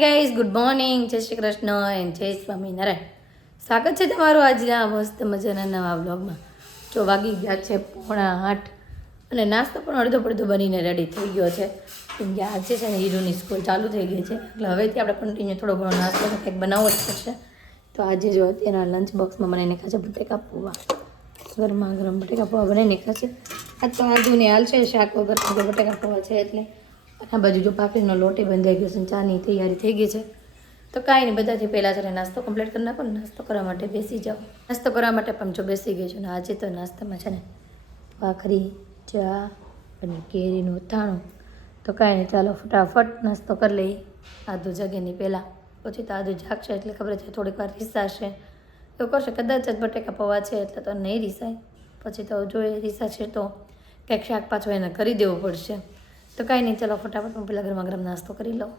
Guys good morning જય Shri Krishna and જય સ્વામિનારાયણ. સ્વાગત છે તમારું આજના મસ્ત મજાના નવા બ્લોગમાં જો વાગી ગયા છે પોણા આઠ અને નાસ્તો પણ અડધો પડધો બનીને રેડી થઈ ગયો છે. કેમ કે આજે છે ને હીરોની સ્કૂલ ચાલુ થઈ ગઈ છે. એટલે હવેથી આપણે કન્ટિન્યુ થોડો ઘણો નાસ્તો કંઈક બનાવવો જ પડશે. તો આજે જો અત્યારના લંચ બોક્સમાં બનાવીને ખાશે બટેકા પૌવા ગરમા ગરમ બટેકા પૌવા બનાવીને ખાશે. આજ તો આદુની હાલ છે શાક વગર બટેકા પૌવા છે એટલે આ બાજુ જો ભાખરીનો લોટે બંધાઈ ગયો છે ચાની તૈયારી થઈ ગઈ છે. તો કાંઈ નહીં, બધાથી પહેલાં ને નાસ્તો કમ્પ્લીટ કરી નાખો નાસ્તો કરવા માટે બેસી જાઓ. નાસ્તો કરવા માટે પણ જો બેસી ગઈ છું ને આજે તો નાસ્તામાં છે ને ભાખરી, ચા અને કેરીનું અથાણું તો કાંઈ નહીં, ચાલો ફટાફટ નાસ્તો કરી લઈએ. આધુ જગ્યાની પહેલાં. પછી તો આધુ જાગશે એટલે ખબર છે થોડીક વાર રીસાશે. એવું કરશે, કદાચ જ બટેકા પૌવા છે એટલે તો નહીં રીસાય. પછી તો જો એ રીસાશે તો કંઈક શાક પાછું એને કરી દેવું પડશે. તો કાંઈ નહીં ચાલો ફટાફટ હું પેલા ગરમા ગરમ નાસ્તો કરી લઉં.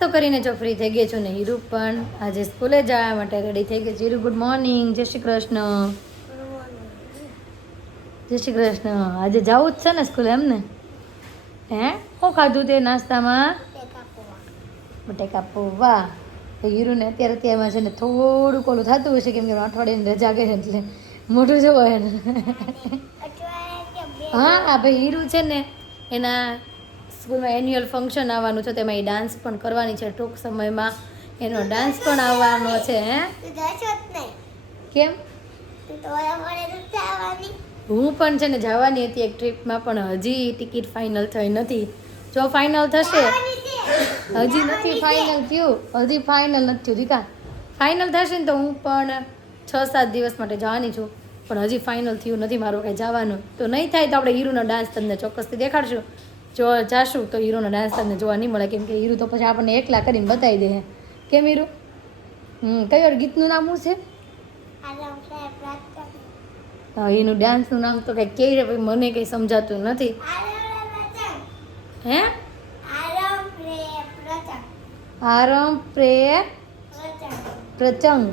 તો કરીને જો ફ્રી થઈ ગઈ છું ને હીરુ પણ. આજે સ્કૂલે જવા માટે રેડી થઈ ગઈ છે. હીરુ ગુડ મોર્નિંગ જય શ્રી કૃષ્ણ. જય શ્રી કૃષ્ણ. આજે જવું જ છે ને સ્કૂલે એમ ને હે? શું ખાધું તે નાસ્તામાં? બટેકા પૌવા. તો હીરુને અત્યારે અત્યારમાં છે ને થોડુંક ઓલું થતું હશે કેમ કે અઠવાડિયાની રજા ગઈ એટલે મોટું જોવો એને હા ભાઈ હીરુ છે ને એના સ્કૂલમાં એન્યુઅલ ફંક્શન આવવાનું છે તેમાં એ ડાન્સ પણ કરવાની છે. ટૂંક સમયમાં એનો ડાન્સ પણ આવવાનો છે હે? કેમ? હું પણ છે ને જવાની હતી એક ટ્રીપમાં પણ હજી ટિકિટ ફાઇનલ થઈ નથી. જો ફાઇનલ થશે હજી નથી ફાઇનલ થયું. હજી ફાઇનલ નથી થયું. દીકા ફાઇનલ થશે ને તો હું પણ છ સાત દિવસ માટે જવાની છું. પણ હજી ફાઇનલ થયું નથી મારું કાંઈ જવાનું. તો નહીં થાય તો આપણે હીરોનો ડાન્સ તમને ચોક્કસથી દેખાડશું. જો જાશું તો હીરોનો ડાન્સ તમને જોવા નહીં મળે, કેમ કે હીરો તો પછી આપણને એકલા કરીને બતાવી દે કેમ હીરો? હમ કયું ગીતનું નામ શું છે? એનું ડાન્સનું નામ તો કંઈ કેવી રીતે મને કંઈ સમજાતું નથી. હે? આરમ પ્રે પ્રચંગ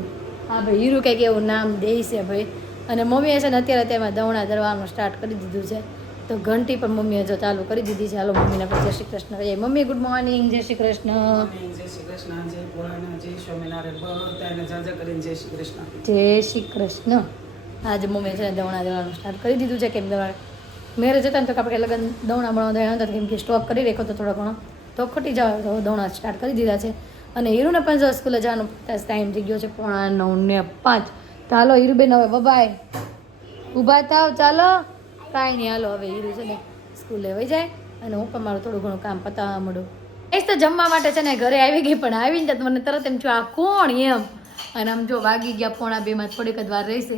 હા, ભાઈ, હીરું કંઈક એવું નામ દે છે, ભાઈ. અને મમ્મીએ છે ને અત્યારે તેમાં દવણા દરવાનું સ્ટાર્ટ કરી દીધું છે. તો ઘંટી પણ મમ્મીએ જો ચાલુ કરી દીધી છે. હાલો મમ્મીને પણ જય શ્રી કૃષ્ણ કહીએ. મમ્મી ગુડ મોર્નિંગ જય શ્રી કૃષ્ણ. જય શ્રી કૃષ્ણ જય પુરાણ જય સ્વામિનારાયણ. જાજા કરીને જય શ્રી કૃષ્ણ. જય શ્રી કૃષ્ણ. આજે મમ્મીએ છે દવણા દેવાનું સ્ટાર્ટ કરી દીધું છે. કેમ દવા મેરેજ હતા ને તો આપણે લગન દવણા બણવા દયા હતા કેમ કે સ્ટોક કરી રાખ્યો તો થોડો ઘણો. તો ખટી જાવ તો દવણા સ્ટાર્ટ કરી દીધા છે. અને હીરુને પણ જો સ્કૂલે જવાનો ટાઈમ થઈ ગયો છે પોણા નવ ને પાંચ. તો હાલો હીરુબેન હવે બબાય ઊભા થાવ ચાલો. કાંઈ નહીં હાલો હવે હીરું છે ને સ્કૂલે વહી જાય અને હું પણ મારું થોડું ઘણું કામ પતાવવા મળું એ તો જમવા માટે છે ને ઘરે આવી ગઈ પણ આવીને તો મને તરત એમ છું આ કોણ એમ? અને આમ જો વાગી ગયા પોણા બેમાં થોડીક જ વાર રહેશે.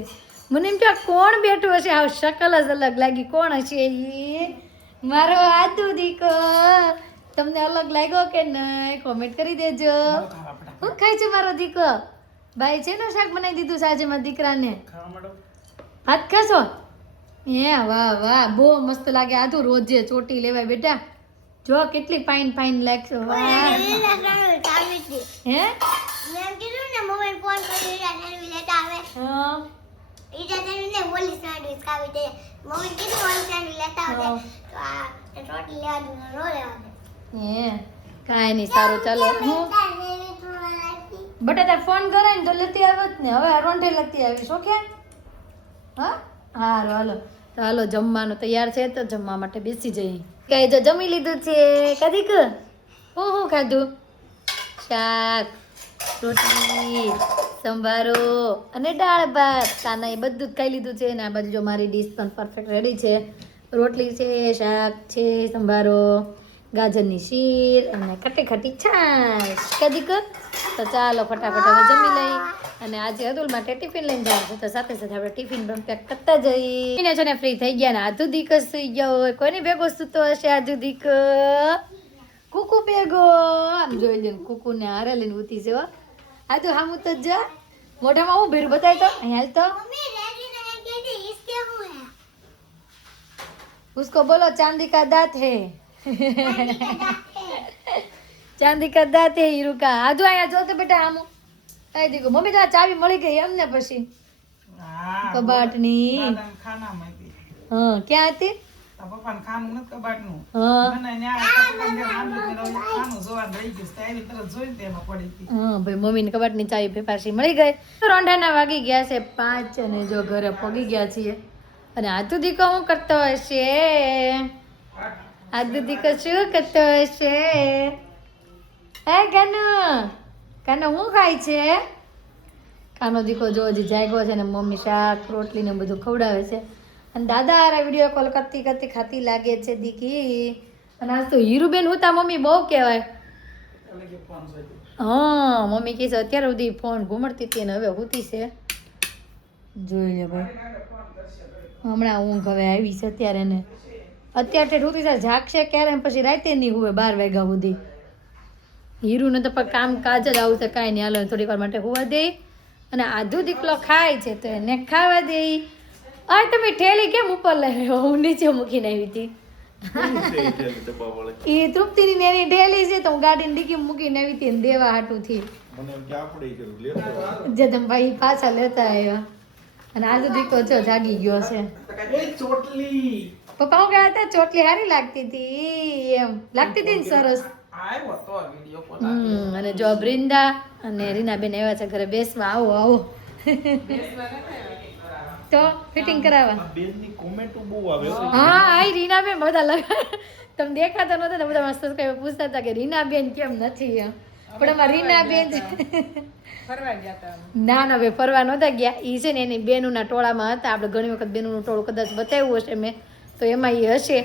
મને એમ કે આ કોણ બેઠું હશે? આ શકલ જ અલગ લાગી કોણ હશે એ? મારો આદુ દીકો તમને અલગ લાગ્યો કે નહીં? કોમેન્ટ કરી દેજો. હું ખાય છે મારો દીકો? ભાઈ છે ને શાક બનાવી દીધું છે મારા દીકરાને? ભાત ખાશો? હે વાહ વાહ. બહુ મસ્ત લાગે. આ તો રોજે ચોટી લેવાય બેટા. જો કેટલી ફાઇન ફાઇન લાગશે વાહ. હે? હા. હે. કાંઈ નહીં સારું ચાલો. હું? બટાટા ફોન કરે ને તો લેતી આવત ને. હવે રોંઢે લતી આવીશ ઓકે? હા? હારું હાલો. તો હાલો, જમવાનું તૈયાર છે તો જમવા માટે બેસી જઈએ. કઈ જો જમી લીધું છે? કદીક હું હું ખાધું? શાક, રોટલી, સંભારો અને દાળ ભાત. કાના એ બધું જ ખાઈ લીધું છે અને આ બાજુ જો મારી ડીશ પણ પરફેક્ટ રેડી છે. રોટલી છે, શાક છે, સંભારો, ગાજરની શીર અને ખટી ખટી છાશ. કદીક તો ચાલો, ફટાફટ હવે જમી લઈ અને આજે અતુલ માટે ટિફિન લઈને જવાનું છે તો સાથે સાથે આપણે ટિફિન પણ પેક કરતા જઈએ એને છે ને ફ્રી થઈ ગયા ને આજુ દીક જ સુઈ ગયો હોય કોની ભેગો સૂતો હશે આજુ દીક કુકુ ભેગો આમ જોઈ લે કુકુ ને હારે લઈને ઊતી છે હો આ તો હામું તો જ જા મોઢામાં હું ભીડ બતાય તો અહીંયા હાલ તો उसको बोलो चांदी का दांत है ચાંદી કા દાંત હે હીરુ કા આધુ આયા જો તો બેટા આમ આઈ દીકો મમ્મી તો ચાવી મળી ગઈ એમને પછી. કબાટની. હા ક્યાં હતી? પપ્પાને ખાનું નથી કબાટનું. હા. મને ન્યા તારા પપ્પાને જ્યારે સાંભળ્યું મેં કહ્યું, ખાનું જોવાનું રહી ગયું તો આવી તરત જોઈને તેમાં પડી ગઈ. હા ભાઈ મમ્મીને કબાટની ચાવી ફેફાશી મળી ગઈ. રોંઢાના વાગી ગયા છે પાંચ અને જો ઘરે પોગી ગયા છીએ. અને આદુ દીકો શું કરતો હશે? આદુ દીકો શું કરતો હશે? હે કાનો કાનો શું ખાય છે? કાનો દીકો જો હજી જાગ્યો છે ને મમ્મી શાક રોટલી ને બધું ખવડાવે છે. અને દાદા આ વીડિયો કોલ કરતી કરતી ખાતી લાગે છે દીકી. અને આજ તો હીરુબેન હોતા મમ્મી બહુ કહેવાય. હા મમ્મી કહે છે અત્યારે સુધી ફોન ઘૂમડતી હતી ને હવે હુતી છે. જોઈ લે ભાઈ. હમણાં ઊંઘ હવે આવી છે અત્યારે ને. અત્યારે ઠેઠ હુતી છે જાગશે ક્યારે પછી રાતે નહીં હુવે બાર વાગ્યા સુધી. હીરુને તો પણ કામ કાજ જ આવું છે કાંઈ નહીં. હાલો થોડીક વાર માટે હોવા દે. અને આધુ દીકલો ખાય છે તો એને ખાવા દે. આ તમે ઠેલી કેમ ઉપર લઈ? હું નીચે મૂકીને આવી હતી. એ તૃપ્તિની ને એની ઢેલી છે તો હું ગાડીની ડીકી મૂકીને આવી હતી ને દેવા હાટુથી. ભાઈ પાછા લેતા આવ્યા. અને આજુ દીકો જો જાગી ગયો છે. પપ્પા હું કહેતા હતા ચોટલી સારી લાગતી હતી એમ. લાગતી હતી ને સરસ. અને જો બ્રિંદા અને રીનાબેન આવ્યા છે ઘરે બેસવા આવો આવો. તો ફિટિંગ કરાવવા. બેનની કોમેન્ટો બહુ આવે હા આઈ રીનાબેન બધા લગા તમે દેખાતા નહોતા ને બધા મસ્ત કઈ પૂછતા હતા કે રીનાબેન કેમ નથી એમ. પણ અમારા રીનાબેન ફરવા ગયા હતા ના ના ભાઈ ફરવા નહોતા ગયા. એ છે ને એની બેનુના ટોળામાં હતા. આપણે ઘણી વખત બેનુનું ટોળું કદાચ બતાવ્યું હશે મેં તો એમાં એ હશે.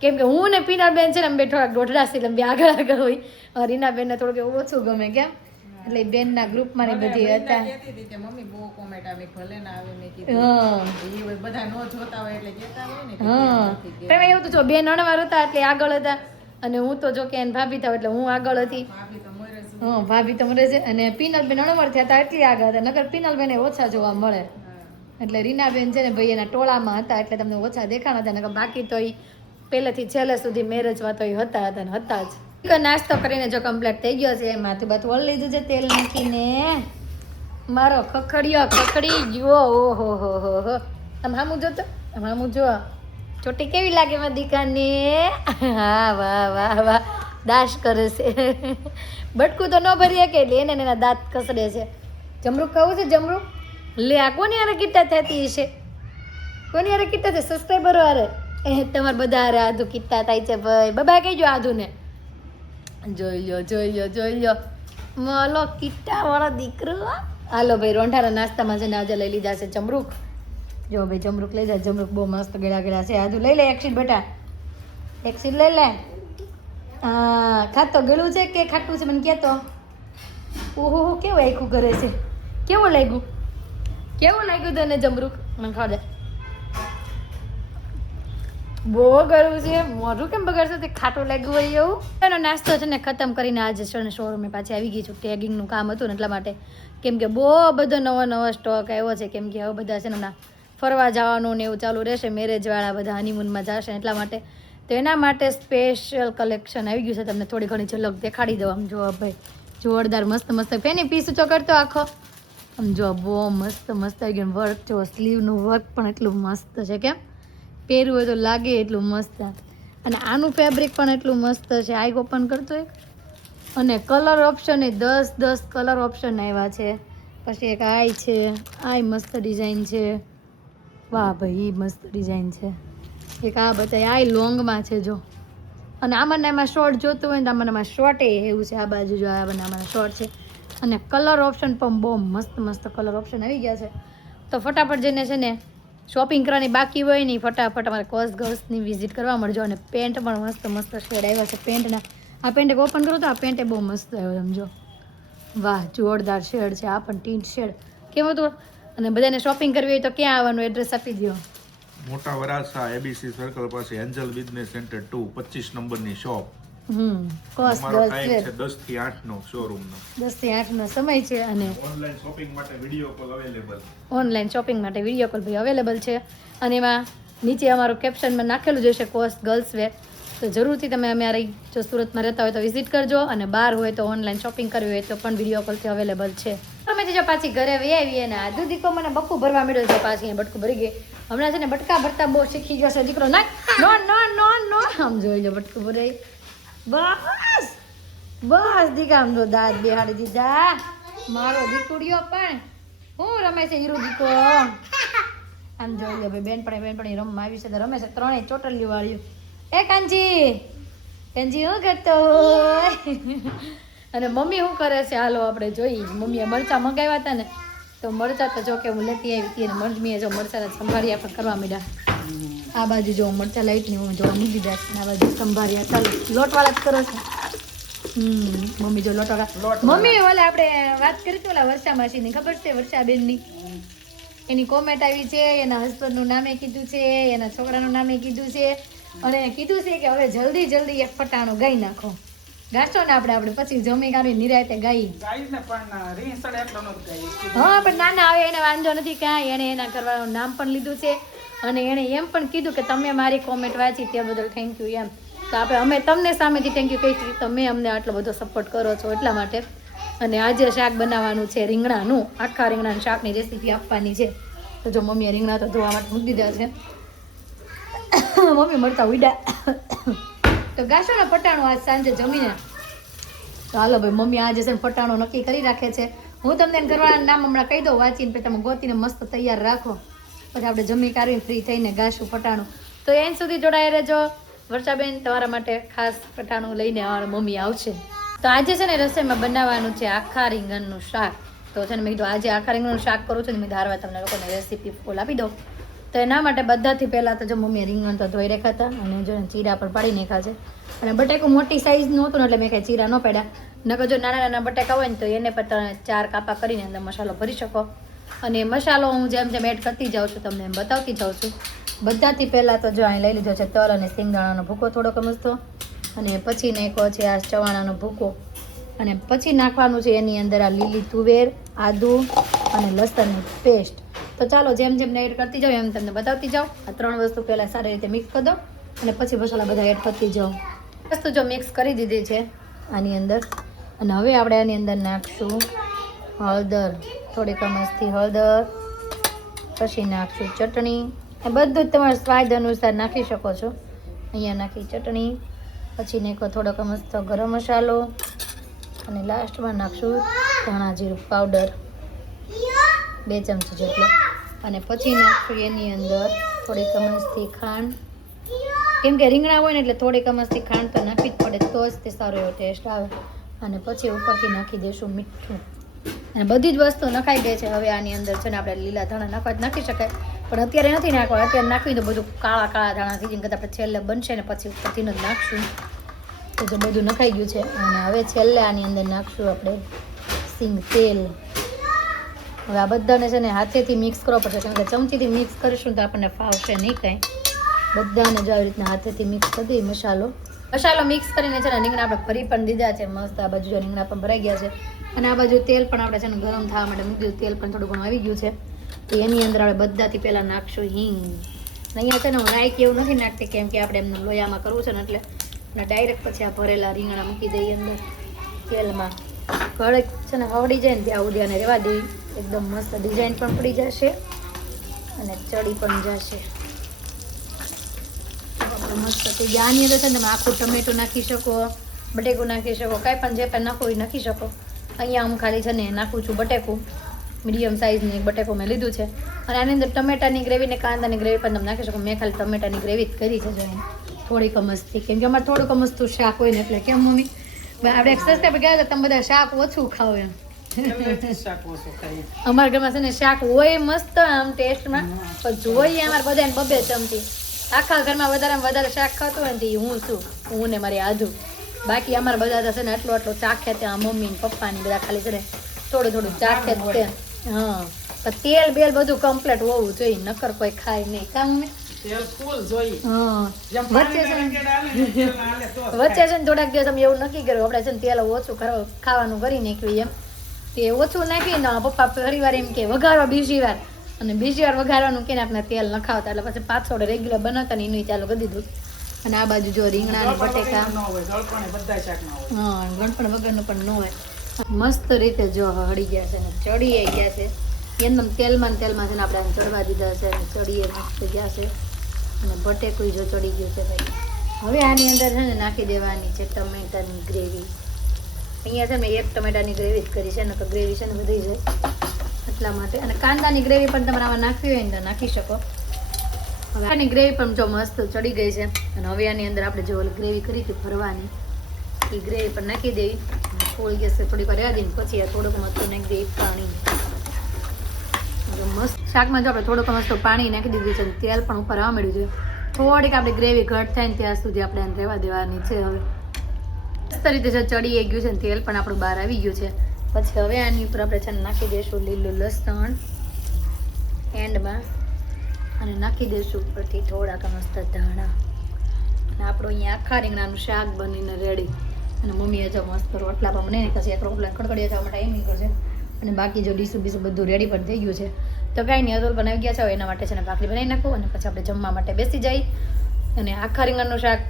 કેમ કે હું ને પીનાબેન છે ને અમે થોડાક દોઢડા છે અમે આગળ આગળ હોય. રીનાબેનને થોડુંક એવું ઓછું ગમે કેમ? એટલે બેન બેનના ગ્રુપમાં ને બધી હતા. મમ્મી બહુ કોમેન્ટ આવે ભલે ના આવે મેં કીધું. એ બધા નો જોતા હોય એટલે કહેતા હોય ને હા. તમે એવું તો જો બેન અણવાર હતા એટલે આગળ હતા. અને હું તો જો કે એને ભાભી થાવ એટલે હું આગળ હતી. હા ભાભી તો મરે છે. અને પિનલબેન અણવર થયા હતા એટલી આગળ હતા. નગર પિનલબેન એ ઓછા જોવા મળે. એટલે રીનાબેન છે ને ભાઈ એના ટોળામાં હતા એટલે તમને ઓછા દેખાણા હતા. નકર બાકી તો એ પહેલેથી છેલ્લે સુધી મેરેજમાં તો એ હતા હતા ને હતા જ. નાસ્તો કરીને જો કમ્પ્લીટ થઈ ગયો છે માથું બાથું વળી લીધું છે તેલ નાખીને. મારો ખખડિયો ખખડી ગયો ઓહો, હો હો હો. આમ હામું જોતો, આમ હામું જો ચોટી કેવી લાગે મારી દીકરાને? હા, વાહ વાહ વાહ. દાશ કરે છે. બટકું તો ન ભરીએ કે એટલે એને દાંત કસડે છે. જમરૂક ખાવું છે, જમરૂક? લે, આ કોની હારે કીટા થતી છે કોની હારે કીટા છે સબસ્ક્રાઈબરો હારે એ તમારે બધા આધુ કિટ્ટા થાય છે ભાઈ. બબા, કહેજો આધુને જોઈ લ્યો જોઈ લ્યો જોઈ લ્યો. મલો કિટ્ટા વાળો દીકરો. હાલો ભાઈ રોંઢારા નાસ્તામાં છે ને આજે લઈ લીધા છે જમરૂક. જો ભાઈ, જમરૂક લઈ જાય જમરૂક બહુ મસ્ત ગળા ગળા છે. આધુ લઈ લે એક સીટ બેટા. એક સીટ લઈ લે. હા ખાતો ગળું છે કે ખાટું છે મને કહેતો? ઓહો કેવું આખું કરે છે? કેવું લાગ્યું? કેવું લાગ્યું તને જમરૂક? મને ખાવા દે બહુ ગળું છે, મોઢું કેમ બગાડશે તે ખાટું લાગ્યું હોય એવું? એનો નાસ્તો છે ને ખતમ કરીને આજે છે શોરૂમે પાછી આવી ગઈ છું ટેગિંગનું કામ હતું ને એટલા માટે. કેમ કે બહુ બધો નવો નવો સ્ટોક આવ્યો છે, કેમ કે હવે બધા છે ને હમણાં ફરવા જવાનું ને એવું ચાલુ રહેશે મેરેજવાળા બધા હનીમૂનમાં જશે એટલા માટે. તો એના માટે સ્પેશિયલ કલેક્શન આવી ગયું છે, તમને થોડી ઘણી ઝલક દેખાડી દઉં. આમ જો ભાઈ જોરદાર મસ્ત મસ્ત પેની પીસ ઊંચો કરતો આખો. આમ જો બહુ મસ્ત મસ્ત આવી ગયું વર્ક જો સ્લીવનું વર્ક પણ એટલું મસ્ત છે, કેમ? પહેરવું હોય તો લાગે એટલું મસ્ત અને આનું ફેબ્રિક પણ એટલું મસ્ત છે. આઈ ઓપન કરતો એક. અને કલર ઓપ્શન એ દસ દસ કલર ઓપ્શન આવ્યા છે. પછી એક આઈ છે. આઈ મસ્ત ડિઝાઇન છે. વાહ ભાઈ મસ્ત ડિઝાઇન છે. એક આ બધા આઈ લોંગમાં છે જો. અને આમાં એમાં શોર્ટ જોતું હોય ને આમાં એમાં શોર્ટ એ એવું છે. આ બાજુ જો આ આમાં શોર્ટ છે. અને કલર ઓપ્શન પણ બહુ મસ્ત મસ્ત કલર ઓપ્શન આવી ગયા છે. તો ફટાફટ જઈને છે ને શોપિંગ કરવાની બાકી હોય નહીં ફટાફટ અમારે કોસ ગર્લ્સની વિઝિટ કરવા મળજો અને પેન્ટ પણ મસ્ત મસ્ત શેડ આવ્યા છે પેન્ટના. આ પેન્ટ ઓપન કરો તો આ પેન્ટ બહુ મસ્ત આવ્યો સમજો. વાહ, જોરદાર શેડ છે, આ પણ ટીન્ટ શેડ. કેમ હતું? અને બધાને શોપિંગ કરવી હોય તો ક્યાં આવવાનું? એડ્રેસ આપી દો મોટા વરાછા એબીસી સર્કલ પાસે એન્જલ બિઝનેસ સેન્ટર ટુ પચીસ નંબરની શોપ હમ કોસ ગર્લ્સ ટાઈમ વેર છે. દસથી આઠ નો શોરૂમ નો. દસથી આઠનો સમય છે અને ઓનલાઈન શોપિંગ માટે video call available online shopping માટે વીડિયો કોલ ભાઈ અવેલેબલ છે. અને એમાં નીચે અમારું કેપ્શનમાં નાખેલું જ હશે કોસ્ટ ગર્લ્સ વેર તો જરૂરથી તમે અમારે જો સુરતમાં રહેતા હોય તો વિઝિટ કરજો અને બહાર હોય તો ઓનલાઈન શોપિંગ કરવી હોય તો પણ વીડિયો કોલથી અવેલેબલ છે. અમે જો પાછી ઘરે વહી આવીએ અને આદુ દીકો મને બક્કું ભરવા મળ્યો છે પાછી અહીંયા બટકું ભરી ગઈ. હમણાં છે ને બટકા ભરતા બહુ શીખી ગયો છે દીકરો ના નો નો નો નો આમ જોઈ લો બટકું ભરે બસ. બસ દીકા આમ તો દાંત બિહાડી દીધા. મારો દીકુડીઓ પણ. હું રમે છે હીરો દીકો આમ જોઈ લો ભાઈ, બેનપણી બેનપણી રમવા આવી છે રમે છે ત્રણેય ચોટલી વાળ્યું એ કાંજી કાંજી શું કરતો અને મમ્મી શું કરે છે? હાલો, આપણે જોઈ મમ્મીએ મરચાં મંગાવ્યા હતા ને, તો મરચાં તો જો કે હું લેતી આવી હતી અને મમ્મીએ જો મરચાં સંભાળ્યા પણ કરવા માંડ્યા. આ બાજુ જો મળતા લાઈટ ને હું જોવા મૂકી દીધા આ બાજુ સંભાળ્યા ચાલો. લોટવાળા જ કરો છો. હમ મમ્મી જો લોટવાળા મમ્મી ઓલા આપણે વાત કરી તો ઓલા વર્ષા માસીની ખબર છે વર્ષાબેનની? એની કોમેન્ટ આવી છે એના હસબન્ડનું નામે કીધું છે એના છોકરાનું નામે કીધું છે. અને કીધું છે કે હવે જલ્દી જલ્દી એક ફટાણું ગાઈ નાખો. ગાશો ને આપણે આપણે પછી જમી કાઢી નિરાયતે ગાઈ. હા પણ નાના આવે એને વાંધો નથી કાંઈ. એને એના કરવાનું નામ પણ લીધું છે. અને એણે એમ પણ કીધું કે તમે મારી કોમેન્ટ વાંચી તે બદલ થેન્ક યુ એમ. તો આપણે, અમે તમને સામેથી થેન્ક યુ કહીશું કે તમે અમને આટલો બધો સપોર્ટ કરો છો એટલા માટે. અને આજે શાક બનાવવાનું છે રીંગણાનું, આખા રીંગણાનું શાકની રેસીપી આપવાની છે. તો જો મમ્મીએ રીંગણા તો ધોવા માટે મૂકી દીધા છે. મમ્મી મળતા ઉડા તો ગાશો ને પટાણું આજ સાંજે જમીને. હાલો ભાઈ, મમ્મી આજે છે ફટાણો નક્કી કરી રાખે છે. હું તમને ઘરવાળાનું નામ હમણાં કહી દઉં, વાંચીને પછી તમે ગોતીને મસ્ત તૈયાર રાખો. પછી આપણે જમી કાઢીને ફ્રી થઈને ગાશું ફટાણું તો એન સુધી જોડાઈ રહેજો. વર્ષાબેન, તમારા માટે ખાસ પટાણું લઈને અમારા મમ્મી આવશે. તો આજે છે ને રસોઈમાં બનાવવાનું છે આખા રીંગણનું શાક. તો છે ને મેં કીધું, આજે આખા રીંગણનું શાક કરું છું ને મેં ધારવા તમને લોકોને રેસીપી ફૂલ આપી દઉં. તો એના માટે બધાથી પહેલાં તો જો મમ્મીએ રીંગણ તો ધોઈ રાખ્યા હતા અને જો ચીરા પણ પાડી નાખ્યા છે. અને બટેકું મોટી સાઈઝ નહોતું ને એટલે મેં કાંઈ ચીરા ન પડ્યા. નકર જો નાના નાના બટેકા હોય ને તો એને પણ તમે ચાર કાપા કરીને અંદર મસાલો ભરી શકો. અને મસાલો હું જેમ જેમ એડ કરતી જાઉં છું, તમને એમ બતાવતી જાઉં છું. બધાથી પહેલાં તો જો અહીં લઈ લીધો છે તલ અને સિંગદાણાનો ભૂકો થોડોક મસ્તો અને પછી નાખ્યો છે આ ચવાણાનો ભૂકો. અને પછી નાખવાનું છે એની અંદર આ લીલી તુવેર, આદું અને લસણની પેસ્ટ. તો ચાલો જેમ જેમ એડ કરતી જાઉં એમ તમને બતાવતી જાઉં. આ ત્રણ વસ્તુ પહેલાં સારી રીતે મિક્સ કરી દો અને પછી મસાલા બધા એડ કરતી જાઉં. વસ્તુ જો મિક્સ કરી દીધી છે આની અંદર. અને હવે આપણે આની અંદર નાખશું હળદર. થોડીક મસ્તી હળદર, પછી નાખશું ચટણી. એ બધું જ તમારા સ્વાદ અનુસાર નાખી શકો છો. અહીંયા નાખી ચટણી, પછી નાખો થોડોક મસ્ત ગરમ મસાલો, અને લાસ્ટમાં નાખશું ધાણા જીરું પાવડર. બે ચમચી જેટલો. અને પછી નાખશું એની અંદર થોડીક મસ્તી ખાંડ. કેમ કે રીંગણા હોય ને એટલે થોડીક મસ્તી ખાંડ તો નાખવી જ પડે, તો જ તે સારો એવો ટેસ્ટ આવે. અને પછી ઉપરથી નાખી દઈશું મીઠું. અને બધી જ વસ્તુ નખાઈ ગઈ છે. હવે આની અંદર છે ને આપણે લીલા ધાણા નાખવા જ નાખી શકાય. પણ અત્યારે નથી નાખવા. અત્યારે નાખવી તો બધું કાળા કાળા ધાણા થઈ જાય. કદાચ આપણે છેલ્લે બનશે ને પછી ઉપરથી જ નાખશું. તો જે બધું નખાઈ ગયું છે. અને હવે છેલ્લે આની અંદર નાખશું આપણે સિંગ તેલ. હવે આ બધાને છે ને હાથેથી મિક્સ કરવો પડશે. કારણ કે ચમચીથી મિક્સ કરીશું તો આપણને ફાવશે નહીં કાંઈ. બધાને જો આવી રીતના હાથેથી મિક્સ કરી દઈએ મસાલો. મસાલો મિક્સ કરીને છે ને રીંગણા આપણે ભરી પણ દીધા છે. મસ્ત આ બાજુ રીંગણા પણ ભરાઈ ગયા છે. અને આ બાજુ તેલ પણ આપણે છે ને ગરમ થવા માટે મૂકી તેલ પણ થોડું ઘણું આવી ગયું છે. તો એની અંદર આપણે બધાથી પહેલાં નાખશું હિંગ. અહીંયા છે ને હું રાઈ એવું નથી નાખતી કેમ કે આપણે એમને લોયામાં કરવું છે ને એટલે. ડાયરેક્ટ પછી આ ભરેલા રીંગણા મૂકી દઈએ અંદર તેલમાં. કડક છે ને હવડી જાય ને ત્યાં આને રહેવા દેવી. એકદમ મસ્ત ડિઝાઇન પણ પડી જશે અને ચડી પણ જશે. મસ્ત થઈ ગયા અંદર છે ને તમે આખું ટમેટું નાખી શકો, બટેકું નાખી શકો, કાંઈ પણ જે પણ નાખવું એ નાખી શકો. અહીંયા હું ખાલી છે ને નાખું છું બટેકું મીડિયમ સાઇઝની એક બટેકું મેં લીધું છે. અને આની અંદર ટમેટાની ગ્રેવી ને કાંદાની ગ્રેવી પણ તમે નાખી શકો. મેં ખાલી ટમેટાની ગ્રેવી જ કરી છે જોઈને. થોડીક મસ્તી કેમ કે અમારે થોડુંક મસ્તું શાક હોય ને એટલે કેમ મમ્મી? આપણે એક્સરસાઇઝ ગયા હતા તમે બધા શાક ઓછું ખાવ એમ. શાક અમારા ઘરમાં છે ને શાક હોય મસ્ત આમ ટેસ્ટમાં પણ જોઈએ અમારે બધાને બબે ચમચી. આખા ઘરમાં વધારે વધારે શાક ખાતું હોય ને હું છું. હું ને મારી આધુ બાકી અમારા બધા છે ને આટલું આટલું ચાખે ત્યાં મમ્મી ને પપ્પા ને બધા ખાલી છે ને થોડું થોડું ચાખે તે હા. પણ તેલ બેલ બધું કમ્પ્લીટ હોવું જોઈએ નકર કોઈ ખાય નહીં. કામ મમ્મી? વચ્ચે છે ને ને ને થોડાક દિવસ અમે એવું નક્કી કર્યું આપણે છે ને તેલ ઓછું ખાવાનું કરી નાખ્યું એમ. તે ઓછું નાખીને પપ્પા ફરી વાર એમ કે વઘારવા બીજી વાર. અને બીજી વાર વઘારવાનું કે આપણે તેલ નખાવતા એટલે પછી પાછો રેગ્યુલર બનાવતા ને એનું ચાલુ કરી દીધું. અને આ બાજુ જો રીંગણા બટેકા. બધા હા ગણપણ વગરનું પણ ન હોય. મસ્ત રીતે જો હળી ગયા છે ને ચડી ગયા છે. એમનેમ તેલમાં ને તેલમાં છે ને આપણે ચડવા દીધા છે અને ચડીએ મસ્ત ગયા છે. અને બટેકું જો ચડી ગયું છે ભાઈ. હવે આની અંદર છે ને નાખી દેવાની છે ટમેટાની ગ્રેવી. અહીંયા છે મેં એક ટમેટાની ગ્રેવી જ કરી છે ને તો ગ્રેવી છે ને વધી જાય એટલા માટે. અને કાંદાની ગ્રેવી પણ તમારામાં આમાં નાખવી હોય ને તો નાખી શકો. હવે ગ્રેવી પણ જો મસ્ત ચડી ગઈ છે. અને હવે અંદર આપણે જો ગ્રેવી કરી હતી ભરવાની, એ ગ્રેવી પણ નાખી દેવી. થોડી ગેસ થોડીક વાર દઈને પછી આ થોડુંક મસ્ત નાખી દેવી, પાણી. મસ્ત શાકમાં જો આપણે થોડુંક મસ્ત પાણી નાખી દીધું છે તેલ પણ ઉપર આવવા મળ્યું છે. થોડીક આપણે ગ્રેવી ઘટ થાય ને ત્યાં સુધી આપણે એને રહેવા દેવાની છે હવે. મસ્ત રીતે છે ચડી ગયું છે ને તેલ પણ આપણું બહાર આવી ગયું છે. પછી હવે આની ઉપર આપણે છે નાખી દઈશું લીલું લસણ. એન્ડમાં અને નાખી દઈશું ઉપરથી થોડાક મસ્ત ધાણા અને આપણું અહીંયા આખા રીંગણાનું શાક બનીને રેડી અને મમ્મીએ જો મસ્ત રોટલા પણ બનાવીને પછી એક રોટલા કડકડિયા જવા માટે ટાઈમિંગ કરશે અને બાકી જો ડીશું બીસું બધું રેડી પણ થઈ ગયું છે. તો કાંઈ નહીં, અતુલ બનાવી ગયા છે. એના માટે છે ને ભાખરી બનાવી નાખું અને પછી આપણે જમવા માટે બેસી જઈ. અને આખા રીંગણનું શાક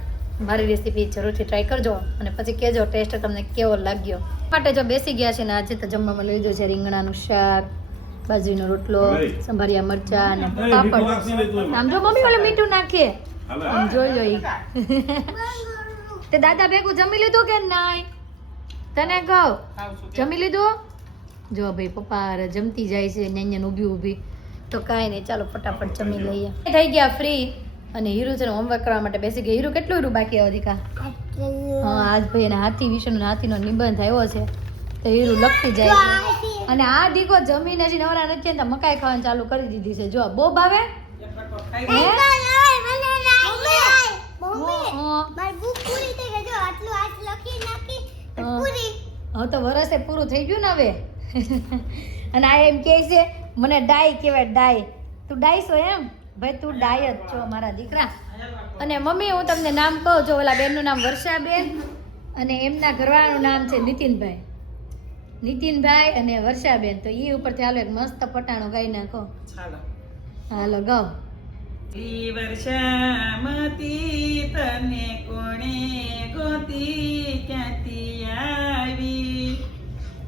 મારી રેસીપી જરૂરથી ટ્રાય કરજો. અને પછી કહેજો ટેસ્ટ તમને કેવો લાગ્યો? માટે જો બેસી ગયા છે ને, આજે તો જમવામાં લીધું છે રીંગણાનું શાક. બાજરીનો રોટલો સંભારિયા મરચા અને પાપડ. આમ જો મમ્મી ઓલે મીઠું નાખીએ આમ જોઈ લો ઈ. તે દાદા ભેગું જમી લીધું કે નહીં? તને કહું. જમી લીધું? જો ભાઈ પપ્પા જમતી જાય છે ન્યાન્યાને ઊભી ઊભી. તો કાંઈ નહીં ચાલો ફટાફટ જમી લઈએ. થઈ ગયા ફ્રી અને હીરુ છે હોમવર્ક કરવા માટે બેસી ગયા. હીરુ કેટલું હીરુ બાકી આવ્યો દીકા? હા આજ ભાઈ એના હાથી વિશેનો હાથીનો નિબંધ આવ્યો છે. તો હીરું લખતી જાય છે. અને આ દીકો જમીન હજી નવરા નથી ને તો મકાઈ ખાવાનું ચાલુ કરી દીધી છે. જો બહુ ભાવે. હવે તો વરસે પૂરું થઈ ગયું ને હવે? અને આ એમ કહે છે મને ડાય કહેવાય ડાય. તું ડાય છો એમ? ભાઈ તું ડાય જ છો મારા દીકરા. અને મમ્મી હું તમને નામ કહું છું. ઓલા બેનનું નામ વર્ષાબેન અને એમના ઘરવાળાનું નામ છે નીતિનભાઈ. નીતિનભાઈ અને વર્ષાબેન. તો એ ઉપરથી હાલો એક મસ્ત પટાણું ગાઈ નાખો. ચાલો. હાલો ગાઓ વર્ષામતી તને કોણે ગોતી ક્યાંથી આવી?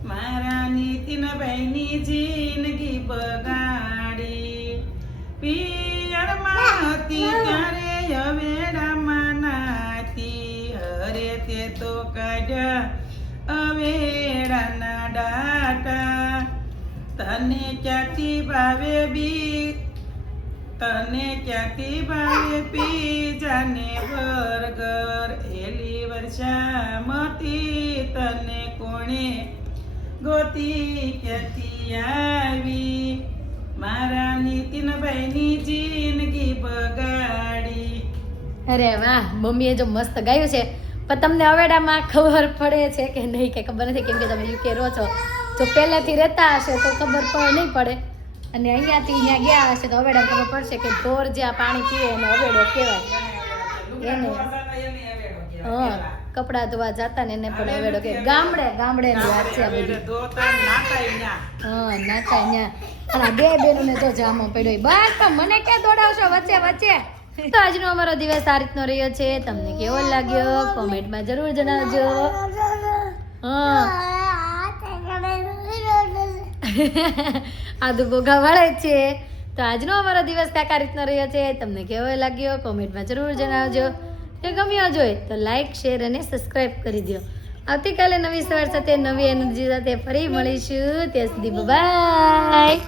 મારા નીતિનભાઈની જિંદગી બગાડી. પિયરમાં હતી ત્યારે હવેડામાં નાતી હરે તે તો કાઢ્યા અવેડાના ડાટા તને ક્યાંથી ભાવે બી? તને ક્યાંથી ભાવે પીજાને બર્ગર? એલી વર્ષામતી તને કોણે ગોતી ક્યાંથી આવી? મારા નીતિનભાઈની જિંદગી બગાડી. અરે વાહ, મમ્મીએ જો મસ્ત ગાયું છે. પણ તમને અવેડામાં ખબર પડે છે કે નહીં, કે ખબર નથી, કેમ કે તમે યુકે રહો છો. જો પહેલેથી રહેતા હશે તો ખબર પણ નહીં પડે. અને અહીંયાથી અહીંયા ગયા હશે તો અવેડા ખબર પડશે કે ઢોર જ્યાં પાણી પીવે એને અવેડો કહેવાય. એને. હા, કપડાં ધોવા જતા ને એને પણ અવેડો કે ગામડે ગામડેની વાત છે બધી. હા, નાતા અહીંયા. અને બે બેનોને તો જામો પડ્યો. બસ પણ મને ક્યાં દોડાવશો? વચ્ચે વચ્ચે. તો આજનો અમારો દિવસ આ રીતનો રહ્યો છે. તમને કેવો લાગ્યો? કોમેન્ટમાં જરૂર જણાવજો. આદુ બોગા વળે છે. તો આજનો અમારો દિવસ કાંઈક આ રીતનો રહ્યો છે. તમને કેવો લાગ્યો? કોમેન્ટમાં જરૂર જણાવજો. જો ગમ્યો જોઈએ તો લાઈક, શેર અને સબસ્ક્રાઈબ કરી દો આવતીકાલે નવી સવાર સાથે, નવી એનર્જી સાથે ફરી મળીશું. ત્યાં સુધી બાય